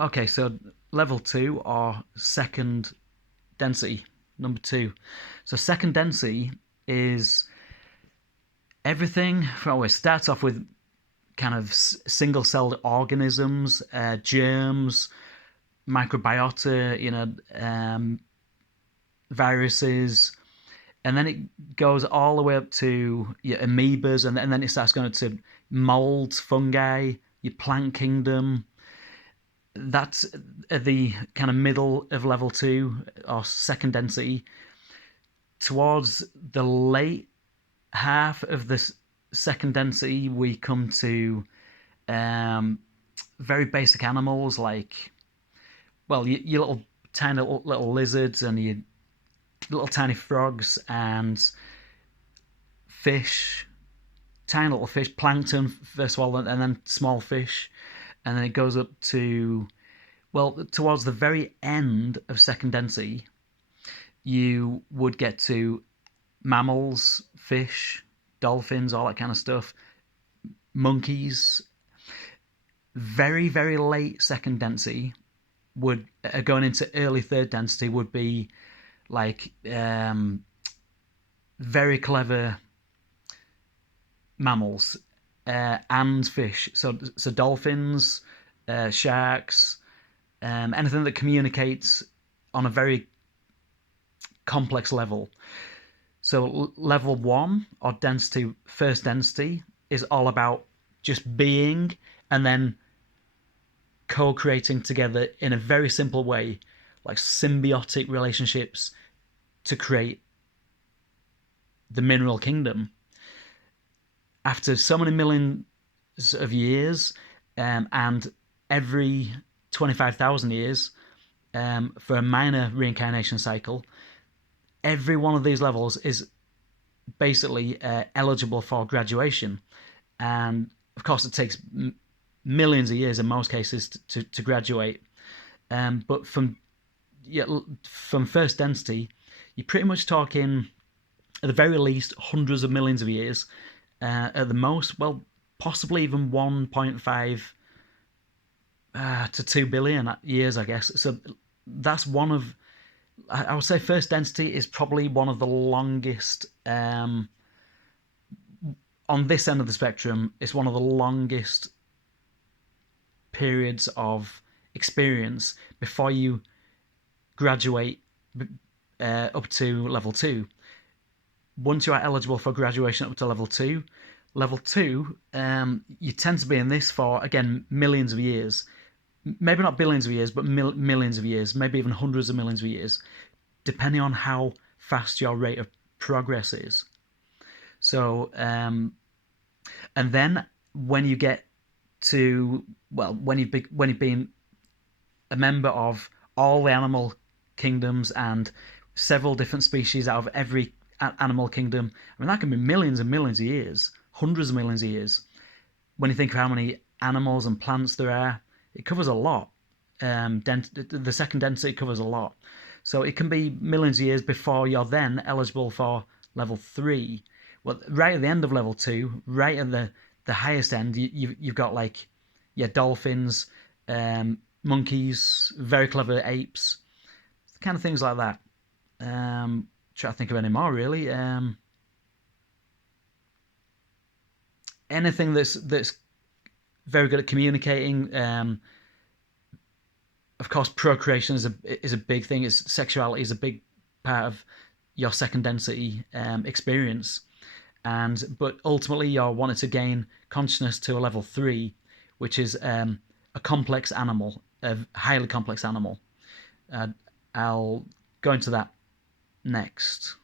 Okay, so level 2 or second density, number 2. So second density is everything from, well, it starts off with kind of single-celled organisms, germs, microbiota, viruses, and then it goes all the way up to your amoebas, and then it starts going to molds, fungi, your plant kingdom. That's at the kind of middle of level 2 or second density. Towards the late half of this second density, we come to um, very basic animals like, well, your little tiny little lizards and your little tiny frogs and fish, tiny little fish, plankton first of all, and then small fish, and then it goes up to, well, towards the very end of second density, you would get to mammals, fish, dolphins, all that kind of stuff, monkeys. Very, very late second density would going into early third density would be like very clever mammals and fish. So dolphins, sharks, anything that communicates on a very complex level. So level 1 or density, first density, is all about just being and then co-creating together in a very simple way, like symbiotic relationships to create the mineral kingdom. After so many millions of years, and every 25,000 years, for a minor reincarnation cycle, every one of these levels is basically eligible for graduation. And of course, it takes millions of years in most cases to graduate. But from first density, you're pretty much talking at the very least hundreds of millions of years. At the most, well, possibly even 1.5 to 2 billion years, I guess. So that's one of, I would say first density is probably one of the longest, on this end of the spectrum, it's one of the longest periods of experience before you graduate up to level 2. Once you are eligible for graduation up to level 2, you tend to be in this for, again, millions of years. Maybe not billions of years, but millions of years, maybe even hundreds of millions of years, depending on how fast your rate of progress is. So, and then when you get to, well, when you've been a member of all the animal kingdoms and several different species out of every animal kingdom, I mean, that can be millions and millions of years, hundreds of millions of years. When you think of how many animals and plants there are, it covers a lot. The second density covers a lot. So it can be millions of years before you're then eligible for level 3. Well, right at the end of level 2, right at the highest end, you've got like, yeah, dolphins, monkeys, very clever apes, kind of things like that. Try to think of any more, really. Anything that's very good at communicating. Of course, procreation is a big thing. Sexuality is a big part of your second density experience, but ultimately you're wanting to gain consciousness to a level 3, which is a complex animal, a highly complex animal. I'll go into that next.